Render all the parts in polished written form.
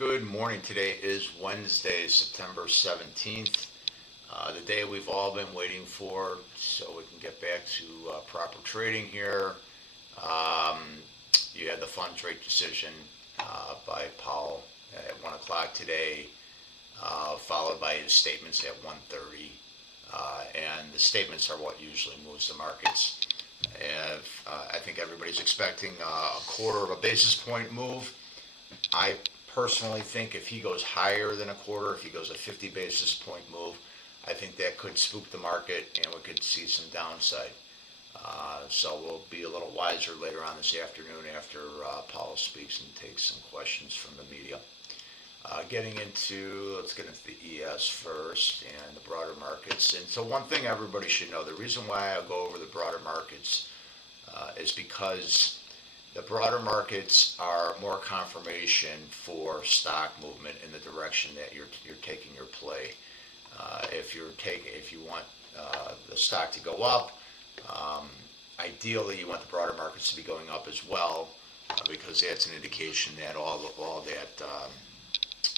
Good morning. Today is Wednesday, September 17th, the day we've all been waiting for, so we can get back to proper trading here. You had the funds rate decision by Powell at 1 o'clock today, followed by his statements at 1:30. And the statements are what usually moves the markets. I think everybody's expecting a quarter of a basis point move. I personally think if he goes higher than a quarter, if he goes a 50 basis point move, I think that could spook the market and we could see some downside. So we'll be a little wiser later on this afternoon after Powell speaks and takes some questions from the media. Let's get into the ES first and the broader markets. And so one thing everybody should know, the reason why I go over the broader markets is because the broader markets are more confirmation for stock movement in the direction that you're taking your play. If you want the stock to go up, ideally you want the broader markets to be going up as well, because that's an indication that all that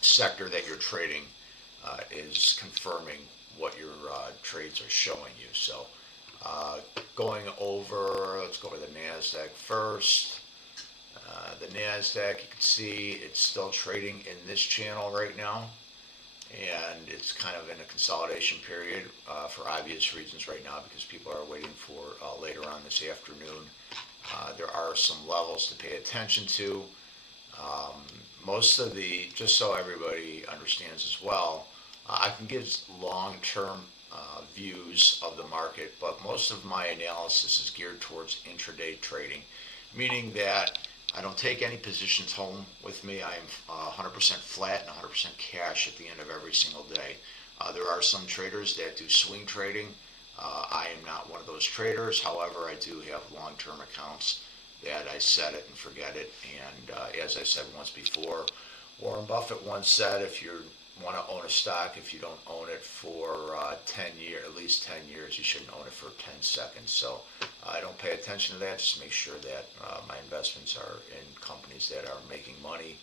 sector that you're trading is confirming what your trades are showing you. So let's go over the NASDAQ first. The NASDAQ, you can see it's still trading in this channel right now, and it's kind of in a consolidation period for obvious reasons right now because people are waiting for later on this afternoon. There are some levels to pay attention to. Just so everybody understands as well, I can give long-term views of the market, but most of my analysis is geared towards intraday trading, meaning that I don't take any positions home with me. I am 100% flat and 100% cash at the end of every single day. There are some traders that do swing trading. I am not one of those traders. However, I do have long-term accounts that I set it and forget it. And as I said once before, Warren Buffett once said, if you want to own a stock, if you don't own it for at least 10 years, you shouldn't own it for 10 seconds. So I don't pay attention to that. Just make sure that my investments are in companies that are making money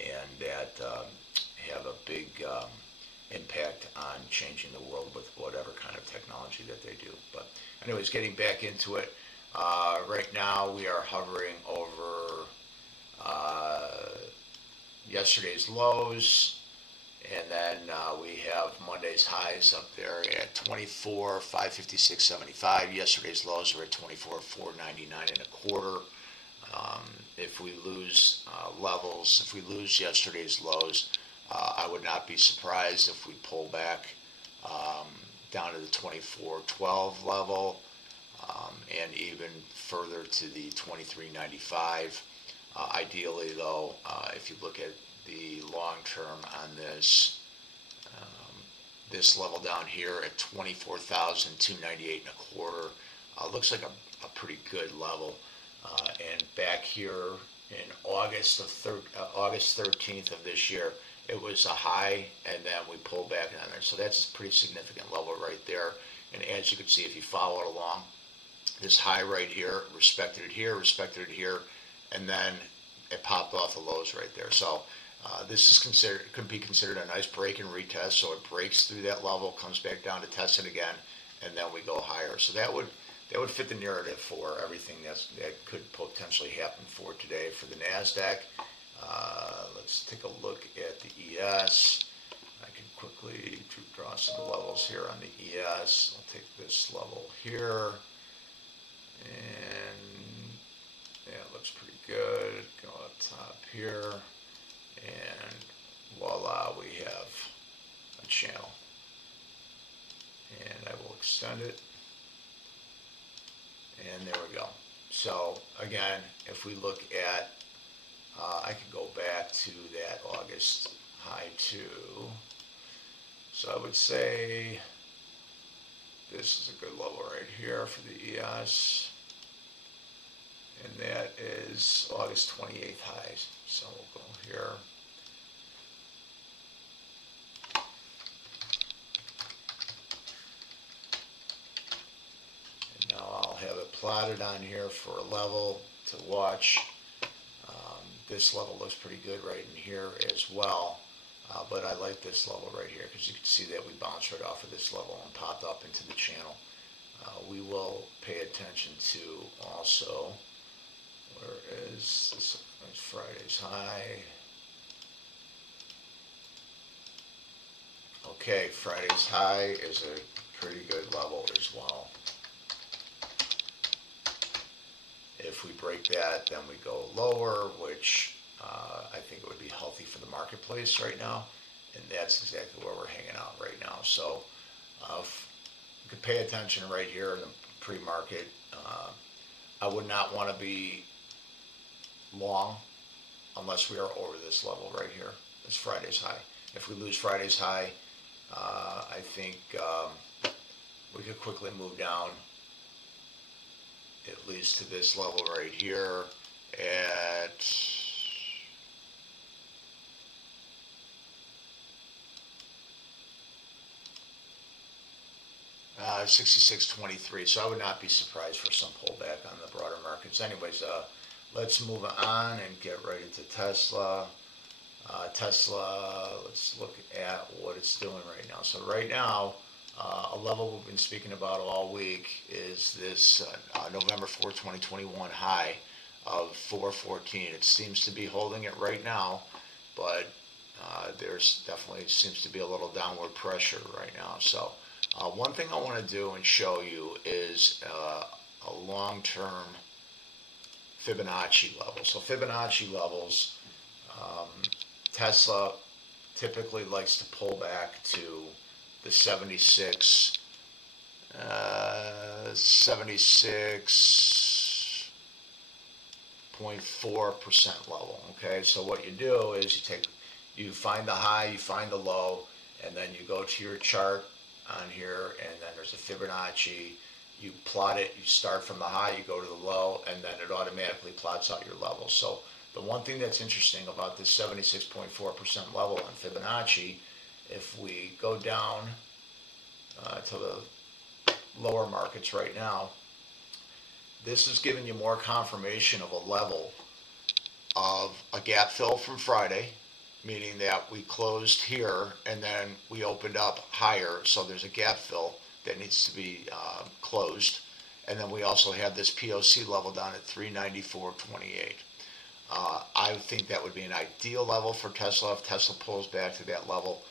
and that have a big impact on changing the world with whatever kind of technology that they do. But anyways, getting back into it, right now we are hovering over yesterday's lows, and then we have Monday's highs up there at 24,556.75. Yesterday's lows are at 24,499 and a quarter. If we lose if we lose yesterday's lows, I would not be surprised if we pull back down to the 24.12 level, and even further to the 23.95. Ideally, though, if you look at the long term on this level down here at 24,298 and a quarter, looks like a pretty good level. And back here in August 13th of this year, it was a high, and then we pulled back on there. So that's a pretty significant level right there. And as you can see, if you follow it along, this high right here, respected it here, and then it popped off the lows right there. So this could be considered a nice break and retest. So it breaks through that level, comes back down to test it again, and then we go higher. So that would fit the narrative for everything that could potentially happen for today for the NASDAQ. Let's take a look at the ES. I can quickly draw some levels here on the ES. I'll take this level here, and yeah, it looks pretty good. Go up top here, and voila, we have a channel. And I will extend it, and there we go. So again, if we look at, I can go back to that August high too. So I would say this is a good level right here for the ES. And that is August 28th highs. So we'll go here. And now I'll have it plotted on here for a level to watch. This level looks pretty good right in here as well. But I like this level right here because you can see that we bounced right off of this level and popped up into the channel. We will pay attention to also, where is this? Friday's high. Okay, Friday's high is a pretty good level as well. If we break that, then we go lower, which I think it would be healthy for the marketplace right now, and that's exactly where we're hanging out right now. So you could pay attention right here in the pre-market. I would not want to be long unless we are over this level right here. It's Friday's high. If we lose Friday's high, I think we could quickly move down at least to this level right here at 66.23. So I would not be surprised for some pullback on the broader markets. Anyways, let's move on and get right into Tesla. Tesla, let's look at what it's doing right now. So right now, a level we've been speaking about all week is this November 4th, 2021 high of 414. It seems to be holding it right now, but there's definitely seems to be a little downward pressure right now. So one thing I want to do and show you is a long-term Fibonacci level. So Fibonacci levels, Tesla typically likes to pull back to the 76.4% level. Okay, so what you do is you find the high, you find the low, and then you go to your chart on here, and then there's a Fibonacci. You plot it, you start from the high, you go to the low, and then it automatically plots out your levels. So the one thing that's interesting about this 76.4% level on Fibonacci, if we go down to the lower markets right now, this is giving you more confirmation of a level of a gap fill from Friday, meaning that we closed here and then we opened up higher, so there's a gap fill that needs to be closed, and then we also have this POC level down at 394.28. I think that would be an ideal level for Tesla. If Tesla pulls back to that level,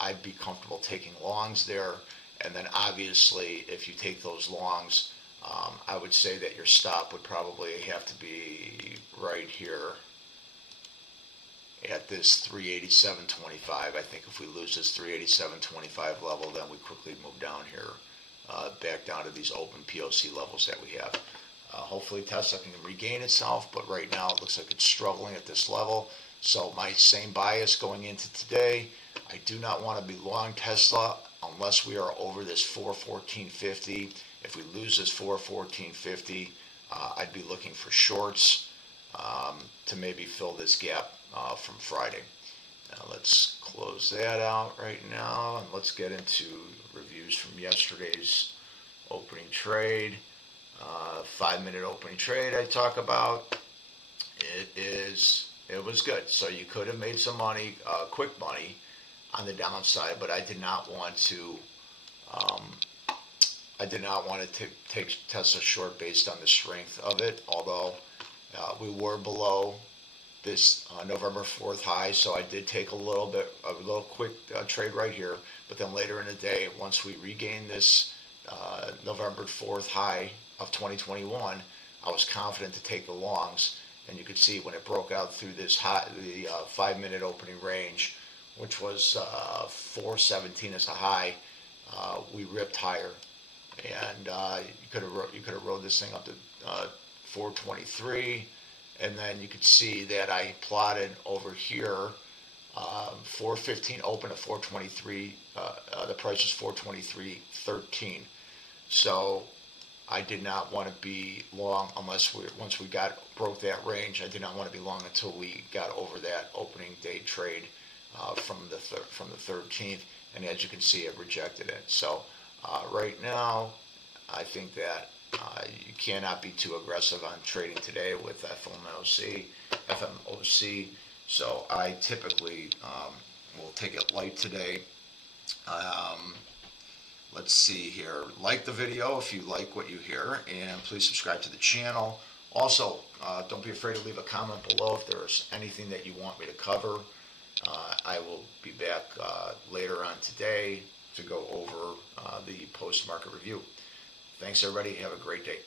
I'd be comfortable taking longs there, and then obviously if you take those longs, I would say that your stop would probably have to be right here at this 387.25. I think if we lose this 387.25 level, then we quickly move down here, back down to these open POC levels that we have. Hopefully Tesla can regain itself, but right now it looks like it's struggling at this level. So my same bias going into today, I do not want to be long Tesla unless we are over this 414.50. If we lose this 414.50, I'd be looking for shorts to maybe fill this gap from Friday. Now let's close that out right now, and let's get into reviews from yesterday's opening trade. 5-minute opening trade I talk about. It was good. So you could have made some money, quick money, on the downside, but I did not want to. Take Tesla short based on the strength of it. Although we were below this November 4th high, so I did take a little quick trade right here. But then later in the day, once we regained this November 4th high of 2021, I was confident to take the longs, and you could see when it broke out through this high, the 5-minute opening range, which was 417 as a high, we ripped higher, and you could have rode this thing up to 423, and then you could see that I plotted over here 415 open at 423. The price was 423.13. So I did not want to be long unless once we broke that range. I did not want to be long until we got over that opening day trade from the 13th. And as you can see, it rejected it. So right now, I think that you cannot be too aggressive on trading today with FMOC. FMOC. So I typically will take it light today. Um, let's see here. Like the video if you like what you hear, and please subscribe to the channel. Also, don't be afraid to leave a comment below if there's anything that you want me to cover. I will be back later on today to go over the post-market review. Thanks, everybody. Have a great day.